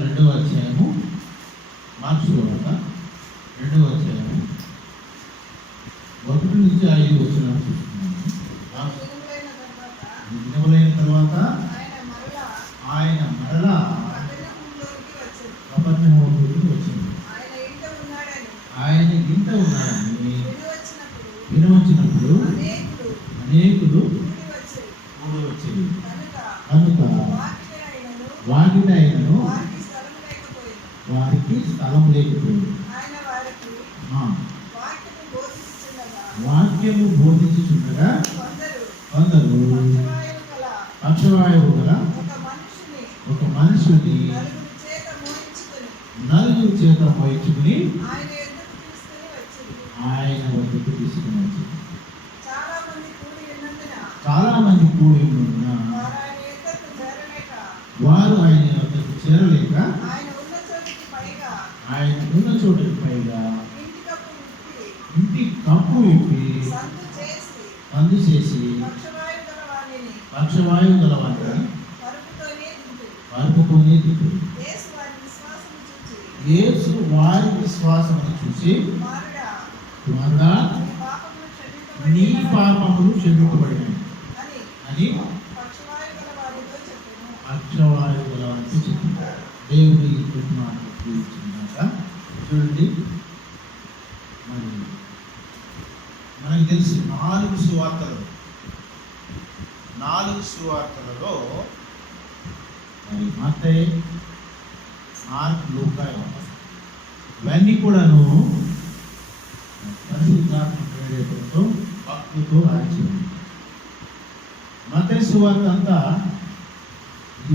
2వ అధ్యాయము, మార్క్స్ వార్త 2వ అధ్యాయము 1 నుంచి 5 వచనాలు చూస్తున్నాము. దినములైన తర్వాత ఆయన మరలా కపెర్నహూములోకి వచ్చింది. ఆయన ఇంట ఉన్నాడని వినవచ్చినప్పుడు అనేకులు కూడి వచ్చేది. కనుక వాకిటైనను వారికి స్థలం లేకపోయింది. వాక్యము బోధించుచుండగా కొందరు పక్షవాయువు గల ఒక మనుషుని నలుగురు చేత మోయించుకుని ఆయన వద్దకు తీసుకుని వచ్చింది. చాలా మంది కూడి ఉన్నందున వారు ఆయన వద్దకు చేరలేక ఆయన ఉన్న చోటుకి పైగా ఇంటి కప్పు విప్పి సందు చేసి పక్షవాయువు గలవాడిని పరుపుకొని తిప్పింది. యేసు వారి విశ్వాసమును చూసి, కుమారుడా, నీ పాపములు క్షమింపబడినవి అని పక్షవాయువు గలవాడితో చెప్పింది. దేవుడు ఈ మాటలు చూపించినాక చూడండి, మరి మనకి తెలుసు 4 సువార్తలలో మరి మత్తయి, మార్కు, లూకా ఇవన్నీ కూడాను పరిశుద్ధాత్మ ప్రేరేపణతో భక్తులతో రాయించింది. మత్తయి సువార్త అంతా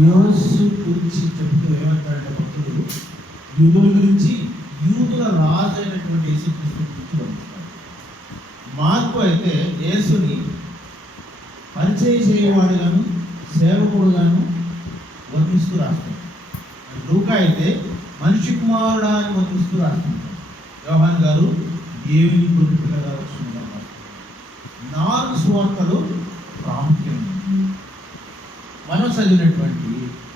యేసు గురించి చెప్తూ ఏమంటారంటే భక్తులు యూదుల గురించి, యూదుల రాజు అయినటువంటి యేసుక్రీస్తు గురించి వర్ణిస్తారు. మార్కు అయితే యేసుని పరిచయం చేయవాడుగాను సేవకుడుగాను వర్ణిస్తూ రాస్తారు. లూకా అయితే మనిషి కుమారుడా అని వర్ణిస్తూ రాస్తుంటారు. యోహాను గారు దేవుని కొద్ది పిల్లగా వస్తున్నారు. 4 సువార్తలు ప్రాముఖ్యం. మనం చదివినటువంటి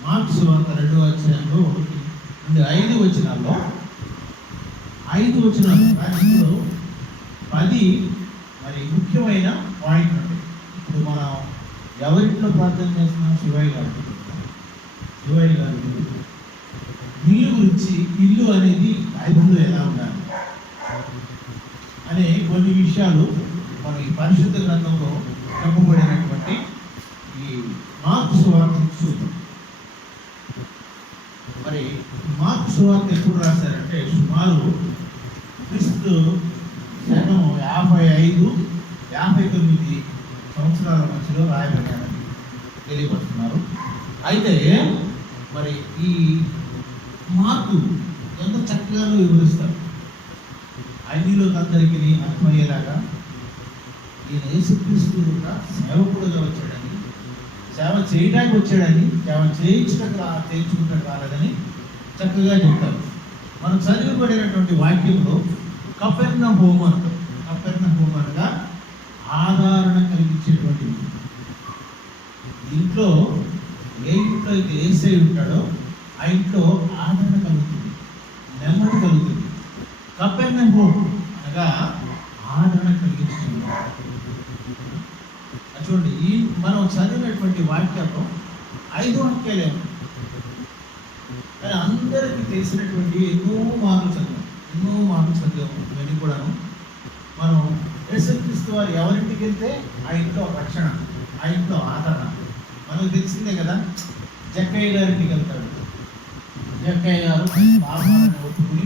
మార్క్స్ సువార్త 2వ అధ్యాయంలో 1 నుండి 5 వచనాల్లో 5 వచనాలు 10 మరి ముఖ్యమైన పాయింట్ ఉంటాయి. ఇప్పుడు మనం ఎవరింట్లో ప్రార్థన చేస్తున్నాం? శివయ్య గారు ఇల్లు గురించి, ఇల్లు అనేది బైబిల్లో ఎలా ఉండాలి అనే కొన్ని విషయాలు మన ఈ పరిశుద్ధ గ్రంథంలో చెప్పబడినటువంటి ఈ మార్కు సువార్త చూద్దాం. మరి మార్కు సువార్త ఎప్పుడు రాశారంటే సుమారు క్రీస్తు శకం 55-59 సంవత్సరాల మధ్యలో రాయబడ్డారని తెలియపరుస్తున్నారు. అయితే మరి ఈ మార్కు ఎంత చక్కగా వివరిస్తారు. అన్నిలోకి అందరికీ అర్థమయ్యేలాగా ఈయన యేసుక్రీస్తు సేవకుడుగా వచ్చాడని, సేవ చేయడానికి వచ్చాడని, సేవ చేయించుకుంటాడు రాలేదని చక్కగా చెప్తారు. మనం చదివబడినటువంటి వాక్యంలో కపెర్నహూము అనగా ఆదరణ కలిగించేటువంటి ఇంట్లో, ఏ ఇంట్లో అయితే యేసయ్య ఉంటాడో ఆ ఇంట్లో ఆదరణ కలుగుతుంది, నెమ్మది కలుగుతుంది. కపెర్నహూము అనగా ఆదరణ కలిగిస్తుంది. చూడండి, ఈ మనం చదివినటువంటి వాక్యాల్లో 5 వాక్యాలే ఉన్నాయి. కానీ అందరికీ తెలిసినటువంటి ఎన్నో మార్లు చదివాము. ఇవన్నీ కూడాను మనం యేసుక్రీస్తు వారు ఎవరింటికి వెళ్తే ఆ ఇంట్లో రక్షణ, ఆ ఇంట్లో ఆదరణ మనకు తెలిసిందే కదా. జక్కయ్య గారింటికి వెళ్తాడు. జక్కయ్య గారు పాపాలను ఒప్పుకుని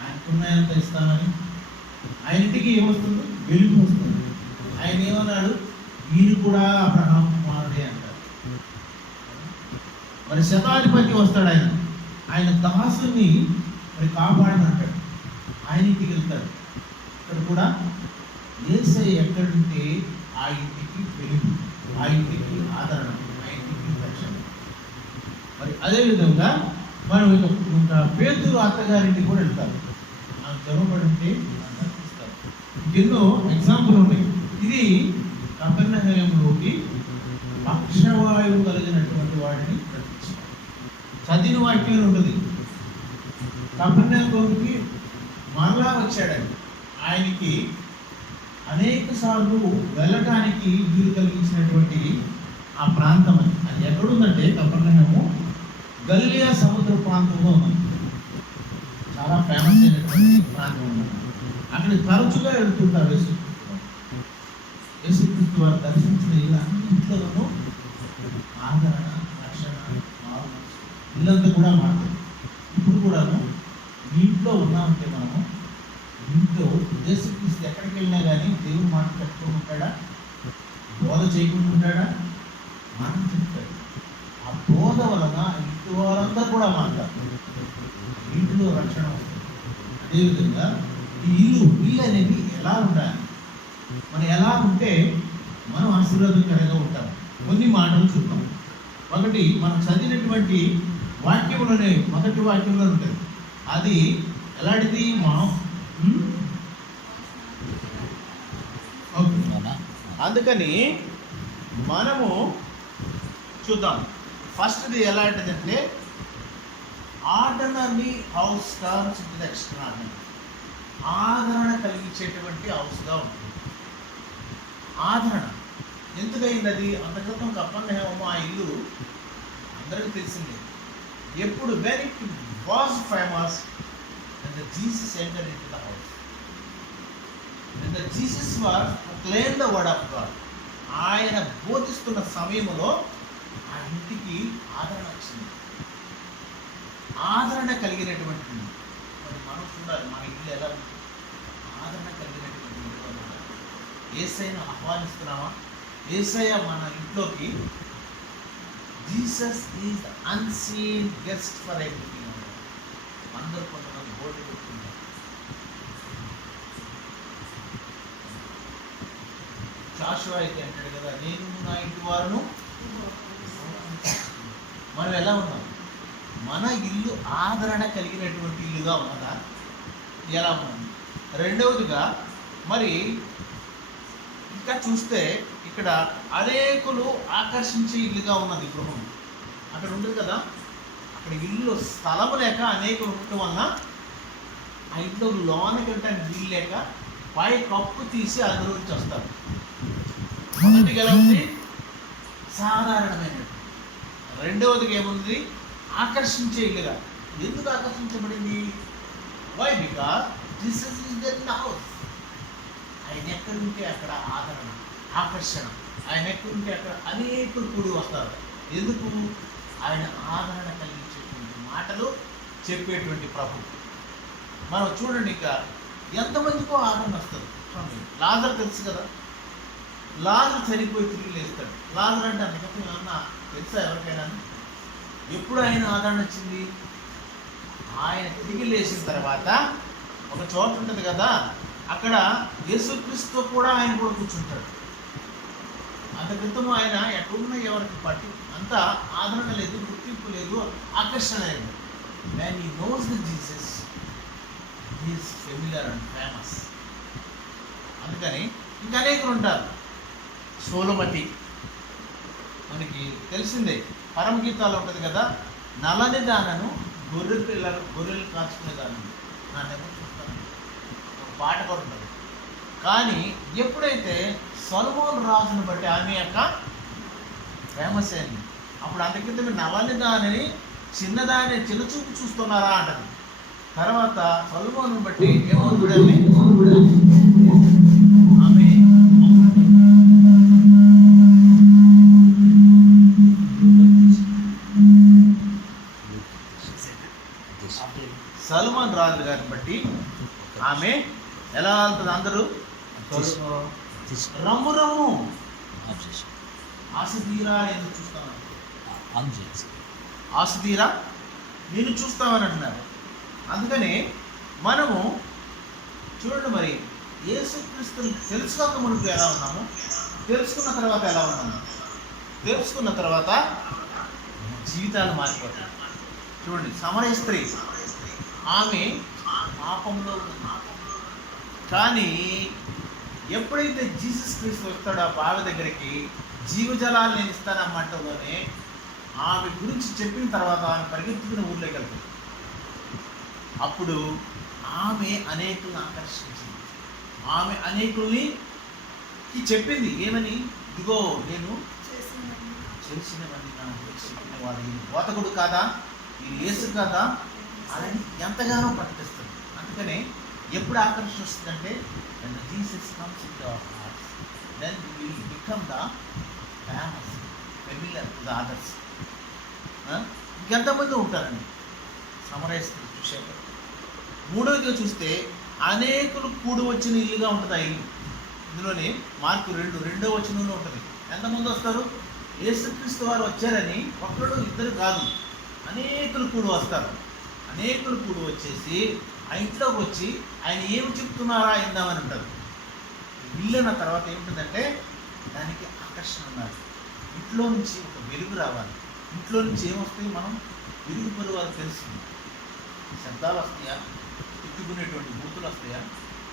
ఆయనకున్నాయంత ఇస్తామని, ఆయన ఇంటికి ఏమొస్తుంది? వెలుగు వస్తుంది. ఆయన ఏమన్నాడు? వీరు కూడా అబ్రహాం కుమారుడే అంటారు. మరి శతాధిపతి వస్తాడు. ఆయన దాసుని మరి కాపాడమంటాడు. ఆయన ఇంటికి వెళ్తాడు. ఇక్కడ కూడా యేసయ్య ఎక్కడుంటే ఆ ఇంటికి వెలుగు, ఆ ఇంటికి ఆదరణ, ఆ ఇంటికి రక్షణ. మరి అదేవిధంగా మనం ఇంకా పేతురు అత్తగారింటికి కూడా వెళ్తారు. నాకు జరగబడి ఉంటే ఇస్తారు. ఎన్నో ఎగ్జాంపుల్ ఉన్నాయి. ఇది కపెర్నహూములోకి పక్షవాయువు కలిగినటువంటి వాడిని ప్రకటించారు. చదివిన వాక్యం ఉంటుంది. కపెర్నహూముకి మరలా వచ్చాడు. ఆయనకి అనేక సార్లు వెళ్ళటానికి వీలు కలిగించినటువంటి ఆ ప్రాంతం అది ఎక్కడుందంటే కపెర్నహూము గలిలయ సముద్ర ప్రాంతంలో ఉంది. చాలా ఫేమస్ అయినటువంటి ప్రాంతం ఉంది. అక్కడ తరచుగా వెళ్తుంటారు యేసుక్రీస్తు వారు దర్శించిన ఇళ్ళన్నింటిలోనూ ఆదరణ, రక్షణ, ఇల్లంతా కూడా మారుతుంది. ఇప్పుడు కూడాను ఇంట్లో ఉన్నామంటే మనము ఇంట్లో యేసుక్రీస్తు ఎక్కడికి వెళ్ళినా కానీ దేవుని మాట చెప్తూ ఉంటాడా, బోధ చేయకుండా ఉంటాడా, మనం చెప్తాడు. ఆ బోధ వలన ఇంటి వారందరూ కూడా మాట్లాడతారు, ఇంటిలో రక్షణ వస్తుంది. అదేవిధంగా ఈ ఇల్లు అనేది ఎలా ఉండాలి, మనం ఎలా ఉంటే మనం ఆశీర్వాదకరంగా ఉంటాం. కొన్ని మాటలు చూద్దాం. ఒకటి మనం చదివినటువంటి వాక్యంలోనే మొదటి వాక్యంలో ఉంటుంది. అది ఎలాంటిది? అందుకని మనము చూద్దాం. ఫస్ట్ది ఎలాంటిదంటే ordinary house turns into the extraordinary. ఆదరణ కలిగించేటువంటి హౌస్గా ఉంటుంది. ఆదరణ ఎందుకైంది? అది అంత క్రితం కపెర్నహూము ఆ ఇల్లు అందరికీ తెలిసిందే. ఎప్పుడు when it was famous when the Jesus entered into the house, when the Jesus was proclaimed the word of God, ఆయన బోధిస్తున్న సమయంలో ఆ ఇంటికి ఆదరణ వచ్చింది. ఆదరణ కలిగినటువంటి మనం చూడాలి మన ఇల్లు ఎలా ఉంది. ఆదరణ కలిగినటువంటి యేసయ్యను ఆహ్వానిస్తున్నామా? యేసయ్య మన ఇంట్లోకి Jesus is the unseen guest for everything. అందరూ కొంతమంది బోర్డు పెట్టుకుంటారు. జాషువా అయితే అంటాడు కదా, నేను నా ఇంటి వారును. మనం ఎలా ఉన్నాం? మన ఇల్లు ఆదరణ కలిగినటువంటి ఇల్లుగా ఉన్నదా? ఎలా ఉన్నది? రెండవదిగా మరి ఇంకా చూస్తే ఇక్కడ అనేకులు ఆకర్షించే ఇల్లుగా ఉన్నది గృహం. అక్కడ ఉంటుంది కదా, అక్కడ ఇల్లు స్థలము లేక అనేకులు ఉండటం వలన ఆ ఇంట్లో లోనకి వెళ్ళటానికి వీలు లేక పై కప్పు తీసి అందులోంచి వస్తారు. మొదటిగా ఎలా ఉంది? సాధారణమైనది. రెండవదిగా ఏముంది? ఆకర్షించే ఇల్లుగా. ఎందుకు ఆకర్షించబడింది? Why? Because Jesus is there in the house. ఆయన ఎక్కడుంటే అక్కడ ఆదరణ, ఆకర్షణ. ఆయన ఎక్కడుంటే అక్కడ అనేకులు కూడి వస్తారు. ఎందుకు? ఆయన ఆదరణ కలిగించేటువంటి మాటలు చెప్పేటువంటి ప్రభు. మనం చూడండి, ఇంకా ఎంతమందికో ఆదరణ వస్తుంది. లాజర్ తెలుసు కదా, లాజర్ చనిపోయి తిరిగి లేస్తాడు. లాజర్ అంటే అందుకని ఏమన్నా తెలుసా ఎవరికైనా? ఎప్పుడు ఆయన ఆదరణ వచ్చింది? ఆయన తిరిగి లేచిన తర్వాత ఒక చోట ఉంటుంది కదా, అక్కడ యేసుక్రీస్తు కూడా ఆయన కూడా కూర్చుంటాడు. అంత క్రితం ఆయన ఎక్కడున్నా ఎవరికి పట్టి అంత ఆదరణ లేదు, గుర్తింపు లేదు, ఆకర్షణ లేదు. when he knows the Jesus, he is familiar and famous. అందుకని ఇంకా అనేకులు ఉంటారు. సోలమతి మనకి తెలిసిందే, పరమగీతాలు ఉంటుంది కదా, నల్లని దానను గొర్రెలు కాచుకునే దానను నా దగ్గర చూస్తాను, ఒక పాట కూడా ఉంటుంది. కానీ ఎప్పుడైతే సొలొమోను రాజును బట్టి ఆమె యొక్క ఫేమస్ అయింది, అప్పుడు అంతకింత మీరు నల్లని దానిని చిన్నదాన్ని చిన్నచూపు చూస్తున్నారా అంటది. తర్వాత సొలొమోనును బట్టి ఏమవుతుందండి? ఆమె సొలొమోను రాజు గారిని బట్టి ఆమె ఎలా వెళ్తుంది? అందరూ రమ్ము రమ్ము ఆశ తీరా ఎందుకు చూస్తామని, ఆశ తీరా నేను చూస్తామని అంటున్నారు. అందుకని మనము చూడండి, మరి యేసుక్రీస్తుని తెలుసుకోక మునుపు ఎలా ఉన్నాము, తెలుసుకున్న తర్వాత ఎలా ఉన్నాము. తెలుసుకున్న తర్వాత జీవితాలు మారిపోతాయి. చూడండి, సమరయ స్త్రీ ఆమె పాపంలో ఉంది. కానీ ఎప్పుడైతే జీసస్ క్రీస్తు వస్తాడో ఆ బావి దగ్గరికి, జీవజలాలు నేను ఇస్తానమ్మంటలోనే ఆమె గురించి చెప్పిన తర్వాత ఆమె పరిగెత్తుకుని ఊర్లోకి వెళ్తుంది. అప్పుడు ఆమె అనేకులను ఆకర్షించింది. ఆమె అనేకుల్ని చెప్పింది ఏమని, ఇదిగో నేను చేసినవన్నీ నా చెప్పిన వాడు ఈ బోధకుడు కాదా, ఈ యేసు కాదా అని ఎంతగానో ప్రకటిస్తుంది. అందుకనే ఎప్పుడు ఆకర్షణ వస్తుందంటే when Jesus comes into our hearts, then we will become the famous, familiar to the others. ఇంకెంతమంది ఉంటారండి సమరైజ్ చూసాక. మూడవదిగా చూస్తే అనేకులు కూడి వచ్చిన ఇల్లుగా ఉంటుంది ఆ ఇల్లు. ఇందులోనే మార్కు 2వ వచనంలో ఉంటుంది. ఎంతమంది వస్తారు? యేసుక్రీస్తు వారు వచ్చారని ఒక్కడు ఇద్దరు కాదు, అనేకులు కూడి వస్తారు. అనేకులు కూడి వచ్చేసి ఆ ఇంట్లోకి వచ్చి ఆయన ఏమి చెప్తున్నారా ఇందామని ఉంటారు. ఇల్లు అన్న తర్వాత ఏముంటుందంటే దానికి ఆకర్షణ ఉన్నారు. ఇంట్లో నుంచి ఒక వెలుగు రావాలి. ఇంట్లో నుంచి ఏమొస్తాయి? మనం వెలుగు పొందువారు తెలుస్తుంది. శబ్దాలు వస్తాయా, తిట్టుకునేటువంటి బూతులు వస్తాయా,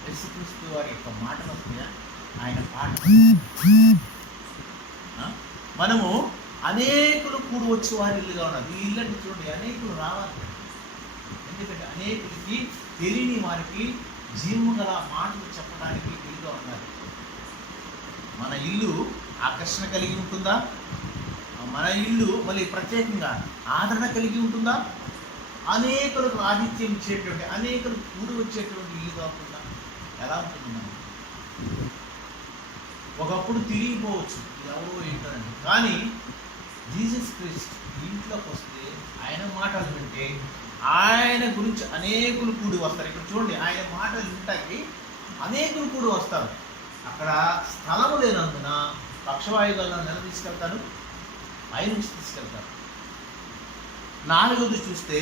యేసుక్రీస్తు వారి యొక్క మాటలు వస్తాయా, ఆయన పాట. మనము అనేకులు కూడి వచ్చి వారి ఇల్లుగా ఉన్నారు. ఈ ఇల్లు అంటే చూడండి, అనేకులు రావాలి. ఎందుకంటే అనేకులకి తెలియని వారికి జీవము గల మాటలు చెప్పడానికి వీలుగా ఉన్నారు. మన ఇల్లు ఆకర్షణ కలిగి ఉంటుందా? మన ఇల్లు మళ్ళీ ప్రత్యేకంగా ఆదరణ కలిగి ఉంటుందా? అనేకులకు ఆతిథ్యం ఇచ్చేటువంటి, అనేకులు కూడి వచ్చేటువంటి ఇల్లు కాకుండా ఎలా ఉంటుంది మనం? ఒకప్పుడు తిరిగిపోవచ్చు, ఎవరో ఏంటండి. కానీ జీసస్ క్రీస్తు ఇంట్లోకి వస్తే ఆయన మాటలు వింటే ఆయన గురించి అనేకులు కూడి వస్తారు. ఇక్కడ చూడండి, ఆయన మాటలు వింటాకి అనేకులు కూడి వస్తారు. అక్కడ స్థలము లేనందున పక్షవాయువులను నెల తీసుకెళ్తారు, ఆయన నుంచి తీసుకెళ్తారు. 4వది చూస్తే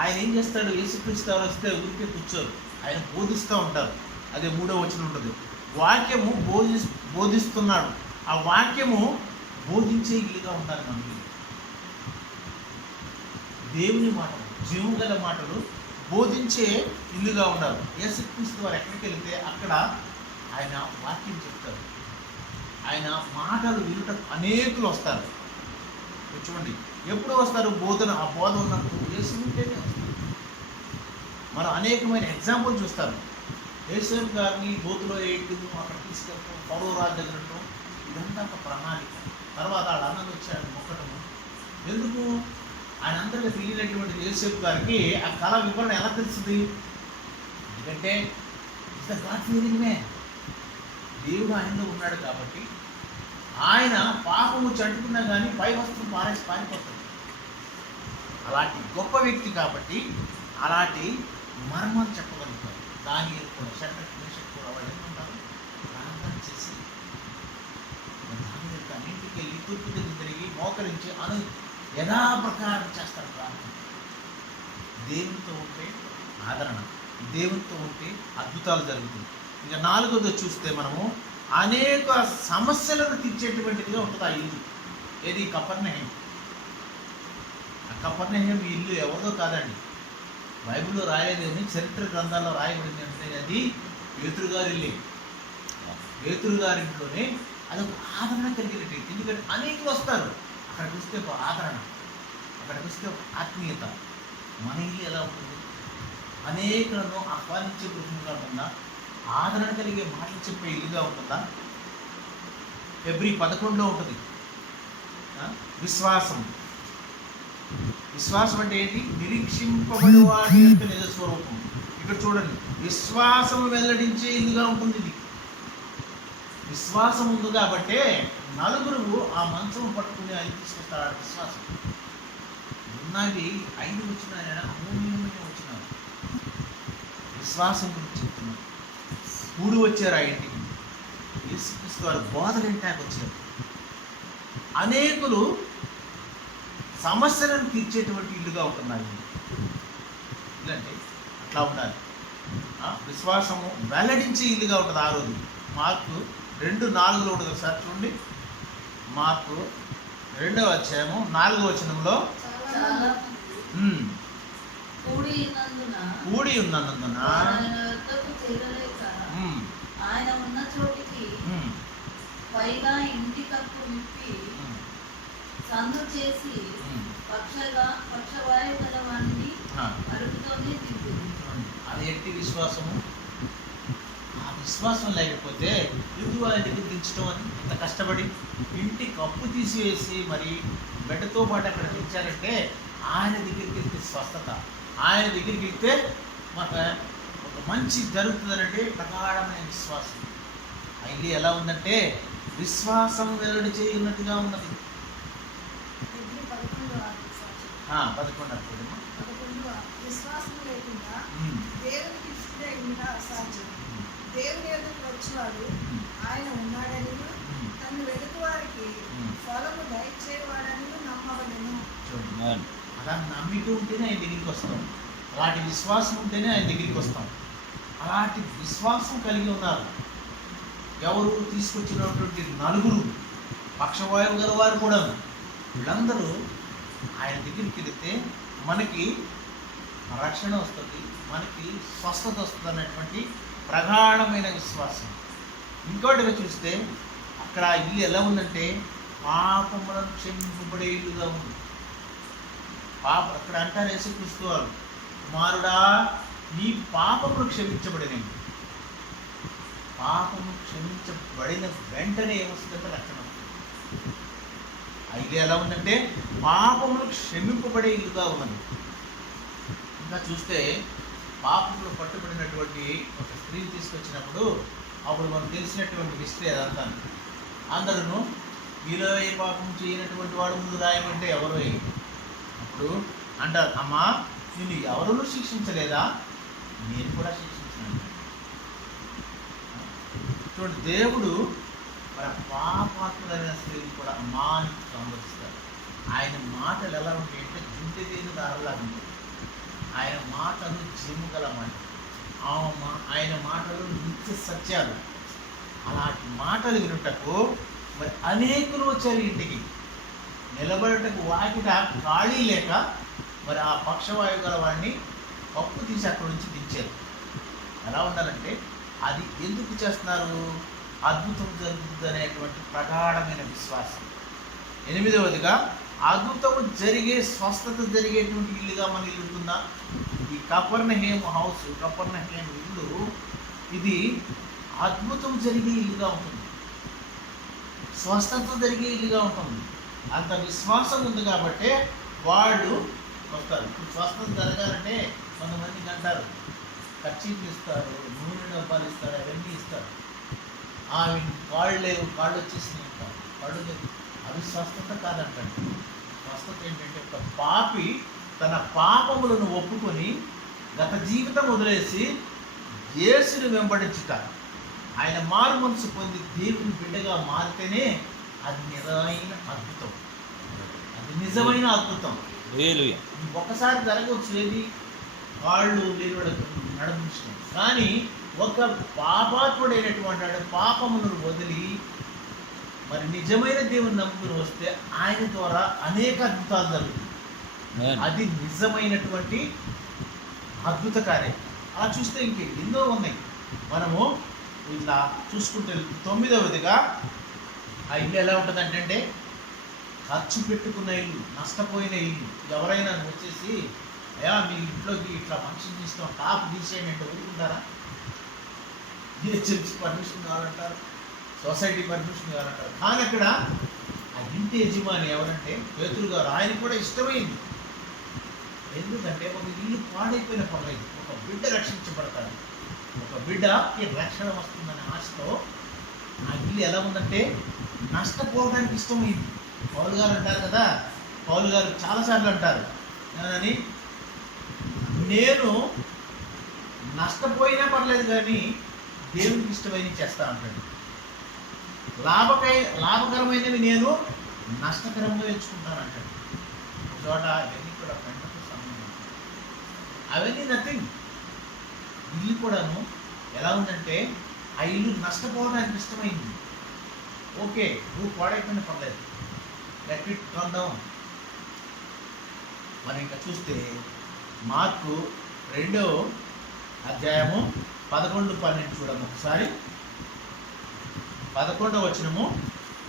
ఆయన ఏం చేస్తాడు? యేసుక్రీస్తు వస్తే ఊరికే కూర్చోరు, ఆయన బోధిస్తూ ఉంటారు. అదే 3వ వచనం ఉంటుంది. వాక్యము బోధిస్తున్నాడు. ఆ వాక్యము బోధించే ఇల్లుగా ఉండాలి మనకి. దేవుని మాటలు, జీవం గల మాటలు బోధించే ఇల్లుగా ఉండాలి. యేసుక్రీస్తు వారు ఎక్కడికి వెళితే అక్కడ ఆయన వాక్యం చెప్తారు. ఆయన మాటలు వినుట అనేకులు వస్తారు. చూడండి, ఎప్పుడు వస్తారు? ఆ బోధ ఉన్నప్పుడు యేసు ఉంటేనే వస్తారు. మనం అనేకమైన ఎగ్జాంపుల్ చూస్తారు. యేసు గారిని బోతులో వేయటం, అక్కడ తీసుకెళ్ళటం, పౌరవ రాజు దగ్గరటం, ఇదంతా ఒక ప్రణాళిక. తర్వాత వాళ్ళ అన్నలు వచ్చి ఆయన మొక్కటము. ఎందుకు? ఆయన అందరికీ తెలియనటువంటి యేసేపు గారికి ఆ కళ వివరణ ఎలా తెలిసింది? ఎందుకంటే it's the God feeling man. దేవుడు ఆయనలో ఉన్నాడు కాబట్టి ఆయన పాపము చంటుకున్నా కానీ పై వస్త్రం పారిపోతుంది. అలాంటి గొప్ప వ్యక్తి కాబట్టి అలాంటి మర్మాలు చెప్పగలుగుతారు. దానియేలు కూడా, షడ్రక్ మేషక్ కూడా వాళ్ళు ఏమంటారు? ప్రార్థన చేసి దానియేలు తన ఇంటికి వెళ్ళి తూర్పు దగ్గర తిరిగి మోకరించి యథాప్రకారం చేస్తారు ప్రార్థన. దేవునితో ఉంటే ఆదరణ, దేవునితో ఉంటే అద్భుతాలు జరుగుతుంది. ఇక 4వది చూస్తే మనము అనేక సమస్యలను తీర్చేటువంటిదిగా ఉంటుంది ఆ ఇల్లు. ఏది? కపెర్నహూము. ఆ కపెర్నహూము ఇల్లు ఎవరిదో కాదండి, బైబిల్లో రాయలేదని చరిత్ర గ్రంథాల్లో రాయబడింది. అంటే అది పేతురు గారి ఇల్లే. పేతురు గారింట్లోనే అదొక ఆదరణ కలిగినట్టు. ఎందుకంటే అనేకులు వస్తారు. అక్కడికి వస్తే ఒక ఆదరణ, అక్కడికి వస్తే ఒక ఆత్మీయత. మన ఇల్లు ఎలా ఉంటుంది? అనేకులను ఆహ్వానించే గృహంగా ఉంటుందా? ఆదరణ కలిగే మాటలు చెప్పే ఇల్లుగా ఉంటుందా? ఫిబ్రవరి 11లో ఉంటుంది విశ్వాసం. విశ్వాసం అంటే ఏంటి? నిరీక్షింపబడి వాడి యొక్క నిజ స్వరూపం. ఇక్కడ చూడండి, విశ్వాసం వెల్లడించే ఇల్లుగా ఉంటుంది ఇది. విశ్వాసం ఉంది కాబట్టే నలుగురు ఆ మంచం పట్టుకుని ఆయన తీసుకొస్తారు. విశ్వాసం ఉన్నవి 5 వచ్చినాయి, అమూల్యమైన వచ్చినారు. విశ్వాసం గురించి చెప్తున్నారు. కూడి వచ్చారు ఆ ఇంటికి. యేసుక్రీస్తు వారు బోధలు ఇంటానికి వచ్చారు. అనేకులు సమస్యలను తీర్చేటువంటి ఇల్లుగా ఉంటున్నాయి. ఇల్లంటే అట్లా ఉండాలి. విశ్వాసము వెల్లడించే ఇల్లుగా ఉంటుంది. 6వది మార్కు 2:4లో ఉంటుంది. ఒకసారి చూడండి. మార్కు 2వ అధ్యాయము 4వ వచనంలో కూడి ఉన్నందున ఆయన ఉన్న చోటికి పైగా ఇంటి కప్పు విప్పి సందు చేసి పక్షవాయు గలవాన్ని అరుపుతోనే దింపింది. అది ఎట్టి విశ్వాసము. ఆ విశ్వాసం లేకపోతే ఎందుకు వాళ్ళ దగ్గర దించడం అని ఇంత కష్టపడి ఇంటి కప్పు తీసివేసి మరి బిడ్డతో పాటు అక్కడ దించారంటే ఆయన దగ్గరికి వెళ్తే స్వస్థత, ఆయన దగ్గరికి వెళ్తే ఒక మంచి జరుగుతుందనంటే ప్రగాఢమైన విశ్వాసం. ఇది ఎలా ఉందంటే విశ్వాసం వెల్లడి చేయనట్టుగా ఉన్నది. 11 విశ్వాసం లేకుండా దేవునికి ఇష్టడే ఉండ అసాధ్యం. దేవుని ఎదురు వచ్చివాడు ఆయన ఉన్నాడని తను వెతుకు వారికి ఫలము దయచేవాడని నమ్మవలెను. అలా నమ్మిక ఉంటేనే ఆయన దగ్గరికి వస్తాం, అలాంటి విశ్వాసం ఉంటేనే ఆయన దగ్గరికి వస్తాం. అలాంటి విశ్వాసం కలిగి ఉన్నారు ఎవరు తీసుకొచ్చినటువంటి 4 పక్షవాయువు గల వారు కూడా. వీళ్ళందరూ ఆయన దగ్గరికి వెళితే మనకి రక్షణ వస్తుంది, మనకి స్వస్థత వస్తుంది అన్నటువంటి ప్రగాఢమైన విశ్వాసం. ఇంకోటిగా చూస్తే అక్కడ ఇల్లు ఎలా ఉందంటే పాపములను క్షమింపబడే ఇల్లుగా ఉంది. అక్కడ అంటారు యేసుక్రీస్తు వారు, కుమారుడా నీ పాపములు క్షమించబడినవి. పాపము క్షమించబడిన వెంటనే ఏమొస్తుందంటే రక్షణ వస్తుంది. ఆ ఇల్లు ఎలా ఉందంటే పాపములు క్షమింపబడే ఇల్లుగా ఉన్నది. ఇంకా చూస్తే పాపములు పట్టుబడినటువంటి ఒక స్త్రీని తీసుకొచ్చినప్పుడు అప్పుడు మనకు తెలిసినటువంటి హిస్టరీ అదంతా. అందరూ మీలో ఏ పాపం చేయనటువంటి వాడు ముందు రాయమంటే ఎవరు అప్పుడు అంటారు, అమ్మా నిన్ను ఎవరు శిక్షించలేదా, నేను కూడా శిక్షించాను. చూడండి, దేవుడు మరి పాపాత్ములైన స్త్రీని కూడా అమ్మాని సంబోధిస్తారు. ఆయన మాటలు ఎలా ఉంటాయంటే జుంటెదేని దారిలాగా ఉంటాయి. ఆయన మాటలు జిమ్ము గల మాట, ఆయన మాటలు నిత్య సత్యాలు. అలాంటి మాటలు వినుటకు మరి అనేకులు వచ్చారు ఇంటికి. నిలబడటకు వాకిట ఖాళీ లేక మరి ఆ పక్షవాయువు గల వాడిని కప్పు తీసి అక్కడి నుంచి దించారు. ఎలా ఉండాలంటే అది ఎందుకు చేస్తున్నారు, అద్భుతం జరుగుతుంది అనేటువంటి ప్రగాఢమైన విశ్వాసం. 8వదిగా అద్భుతము జరిగే స్వస్థత జరిగేటువంటి ఇల్లుగా మన ఇల్లు ఉంటుందా? ఈ కపెర్నహూము హౌస్, కపెర్నహూము ఇల్లు ఇది అద్భుతం జరిగే ఇల్లుగా ఉంటుంది, స్వస్థత జరిగే ఇల్లుగా ఉంటుంది. అంత విశ్వాసం ఉంది కాబట్టి వాళ్ళు వస్తారు. ఇప్పుడు స్వస్థత జరగాలంటే కొంతమందికి అంటారు ఖర్చీలు ఇస్తారు, నూనె డబ్బాలు ఇస్తారు, అవన్నీ ఇస్తారు. కాళ్ళు లేవు, కాళ్ళు వచ్చేసినాయి అంటారు, కాళ్ళు లేవు. అవి స్వస్థత కాదంటండి. స్వస్థత ఏంటంటే ఒక పాపి తన పాపములను ఒప్పుకొని గత జీవితం వదిలేసి యేసుని వెంబడించుట, ఆయన మారు మనసు పొంది దేవుని బిడ్డగా మారితేనే అది నిజమైన అద్భుతం, అది నిజమైన అద్భుతం. ఒక్కసారి జరగవచ్చు, ఏది కాళ్ళు లేని నడిపించడం. కానీ ఒక పాపాత్ముడైనటువంటి వాడు పాపమును వదిలి మరి నిజమైన దేవుని నమ్ముకుని వస్తే ఆయన ద్వారా అనేక అద్భుతాలు జరుగుతాయి. అది నిజమైనటువంటి అద్భుత కార్యం. అలా చూస్తే ఇంకే ఎన్నో ఉన్నాయి. మనము ఇట్లా చూసుకుంటే 9వదిగా ఆ ఇల్లు ఎలా ఉంటుంది అంటే ఖర్చు పెట్టుకున్న ఇల్లు, నష్టపోయిన ఇల్లు. ఎవరైనా వచ్చేసి అయ్యా మీ ఇంట్లోకి ఇట్లా ఫంక్షన్ చేస్తాం, టాప్ తీసేయండి అంటే ఊరుకుంటారా? జిహెచ్ఎంసీ పర్మిషన్ కావాలంటారు, సొసైటీ పర్మిషన్ కావాలంటారు. కానీ అక్కడ ఆ ఇంటి యజమాని ఎవరంటే పేతురు గారు, ఆయన కూడా ఇష్టమైంది. ఎందుకంటే ఒక ఇల్లు పాడైపోయిన పర్లేదు, ఒక బిడ్డ రక్షించబడతాడు, ఒక బిడ్డకి రక్షణ వస్తుందనే ఆశతో ఆ ఇల్లు ఎలా ఉందంటే నష్టపోవడానికి ఇష్టమైంది. పౌలు గారు అంటారు కదా, పౌలు గారు చాలాసార్లు అంటారు అని, నేను నష్టపోయినా పర్లేదు కానీ దేవునికి ఇష్టమైనవి చేస్తా అంటాడు. లాభకరమైనవి నేను నష్టకరంగా ఎంచుకుంటాను అంటాడు. ఒక చోట అవన్నీ కూడా పెంటకు సంబంధం, అవన్నీ నథింగ్. ఇల్లు కూడాను ఎలా ఉందంటే ఆ ఇల్లు నష్టపోవడానికి ఇష్టమైంది. ఓకే, నువ్వు పాడైపోయినా పర్లేదు, లెట్ ఇట్ టర్న్ డౌన్. మరి ఇంకా చూస్తే మార్కు 2వ అధ్యాయము 11-12 చూడము ఒకసారి. 11వ వచనము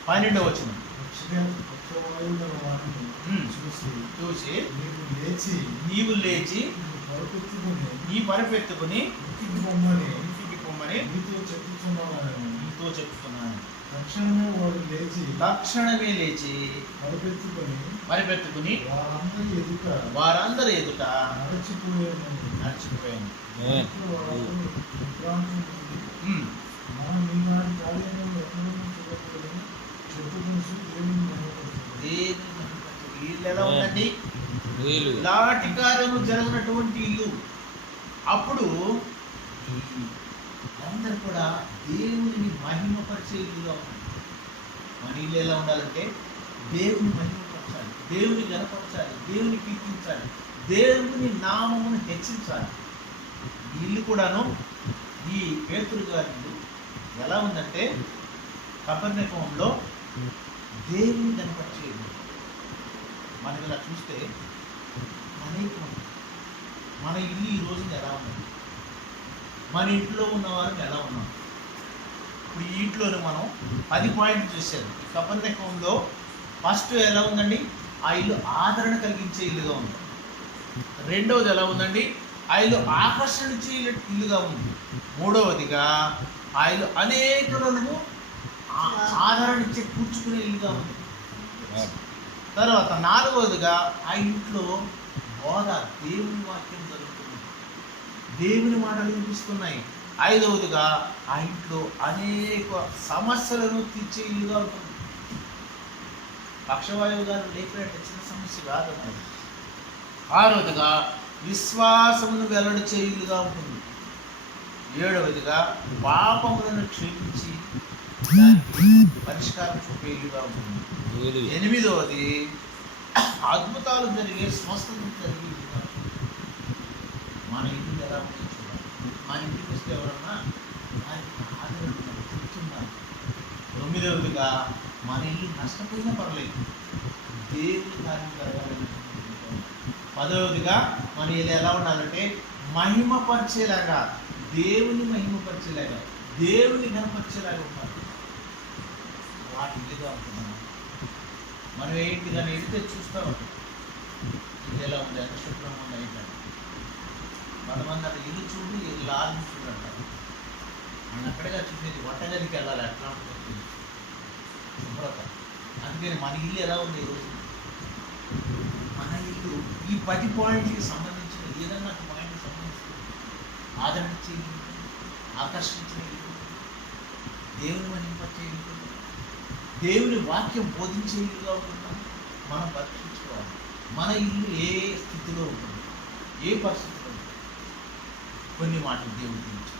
12వ వచనం. పక్షవాయువు గల వారిని చూసి నీవు లేచి నీవు లేచి పరుపెత్తుకుని నీ పరపెత్తుకుని ఇంటికి పొమ్మని ఇంటికి పొమ్మని నీతో చెప్పుచున్నాను. నీతో చెప్తున్నాను. తక్షణమే వాడు లేచి తక్షణమే లేచి పరుపెత్తుకొని పరపెత్తుకుని వారందరి ఎదుట వారందరి ఎదుట నడిచిపోయాను. నడిచిపోయాను. విశ్రాంతి పొంది ఉమ్. మనం ఈనాటి కార్యక్రమం ఎక్కడైనా చూడకూడదని చెప్పుకొని దేవుని మహిమపరుచుకుందాం. దేవుని మహిమపరచు. ఇల్లు ఎలా ఉందండి? వీలు ఇలాంటి కార్యము జరగనటువంటి ఇల్లు. అప్పుడు ఈ అందరు కూడా దేవుని మహిమపరిచే ఇల్లుగా ఉంది. మన ఇల్లు ఎలా ఉండాలంటే దేవుని మహిమపరచాలి, దేవుని గణపరచాలి, దేవుని కీర్తించాలి, దేవుని నామమును హెచ్చించాలి. ఈ ఇల్లు కూడాను, ఈ పేతురు గారి ఇల్లు ఎలా ఉందంటే కపెర్నహూములో దేవుని గణపరిచే ఇల్లు. మనం ఇలా చూస్తే అనేకం మన ఇల్లు ఈ రోజున ఎలా ఉన్నది, మన ఇంట్లో ఉన్నవారు ఎలా ఉన్నాం. ఇప్పుడు ఈ ఇంట్లోనే మనం 10 పాయింట్లు చూసాము. ఈ కపెర్నహూములో ఫస్ట్ ఎలా ఉందండి? ఆ ఇల్లు ఆదరణ కలిగించే ఇల్లుగా ఉంది. రెండవది ఎలా ఉందండి? ఆ ఇల్లు ఆకర్షించే ఇల్లుగా ఉంది. మూడవదిగా ఆ ఇల్లు అనేకులను ఆదరణ ఇచ్చే కూర్చుకునే ఇల్లుగా ఉంది. తర్వాత నాలుగవదిగా ఆ ఇంట్లో బోధ, దేవుని వాక్యం జరుగుతుంది, దేవుని మాటలు వినిపిస్తున్నాయి. ఐదవదిగా ఆ ఇంట్లో అనేక సమస్యలను తీర్చే ఇల్లుగా ఉంటుంది. పక్షవాయువు గారు లేపినట్టు చిన్న సమస్య కాదన్నది. ఆరవదిగా విశ్వాసమును వెల్లడి చే ఇల్లుగా ఉంటుంది. ఏడవదిగా పాపములను క్షమించి దానికి పరిష్కారం చూపే ఇల్లుగా ఉంటుంది. వీలు ఎనిమిదవది అద్భుతాలు జరిగే, స్వస్థత జరిగే ఇల్లుగా ఉంటుంది. మన ఇల్లు ఎలా ఉందో చూడాలి. మన ఇంటికి వస్తే ఎవరన్నా వారికి ఆదరణ కూర్చున్నారు. తొమ్మిదవదిగా మన ఇల్లు నష్టపోయినా పర్లేదు, దేవుని కార్యం జరగాలని. పదవదిగా మన ఇల్లు ఎలా ఉండాలంటే మహిమపరిచేలాగా, దేవుని మహిమపరిచేలాగా, దేవుని గణపరిచేలాగా ఉండాలి. వాటి ఇల్లుగా ఉంటున్నాం. మనం ఏంటి దాన్ని ఎడితే చూస్తూ ఉంటాం, ఇది ఎలా ఉంది, ఎంత శుభ్రంగా ఉంది ఏంటంటే. కొంతమంది అక్కడ ఇల్లు చూడు, లాల్ని చూడంటారు. మనం అక్కడగా చూసేది వంటగదికి వెళ్ళాలి, అట్లా ఉంటుంది శుభ్రత. అందుకని మన ఇల్లు ఎలా ఉంది ఈరోజు? మన ఇల్లు ఈ 10 పాయింట్కి సంబంధించిన ఏదన్నా ఒక పాయింట్కి సంబంధించిన ఆదరించే ఇల్లు, ఆకర్షించే ఇల్లు, దేవుని మహిమపరిచే ఇల్లు, దేవుని వాక్యం బోధించే ఇల్లుగా ఉంటుందా మనం పరీక్షించుకోవాలి. మన ఇల్లు ఏ స్థితిలో ఉంటుంది, ఏ పరిస్థితిలో ఉంటుంది. కొన్ని మాటలు దేవుడు గురించి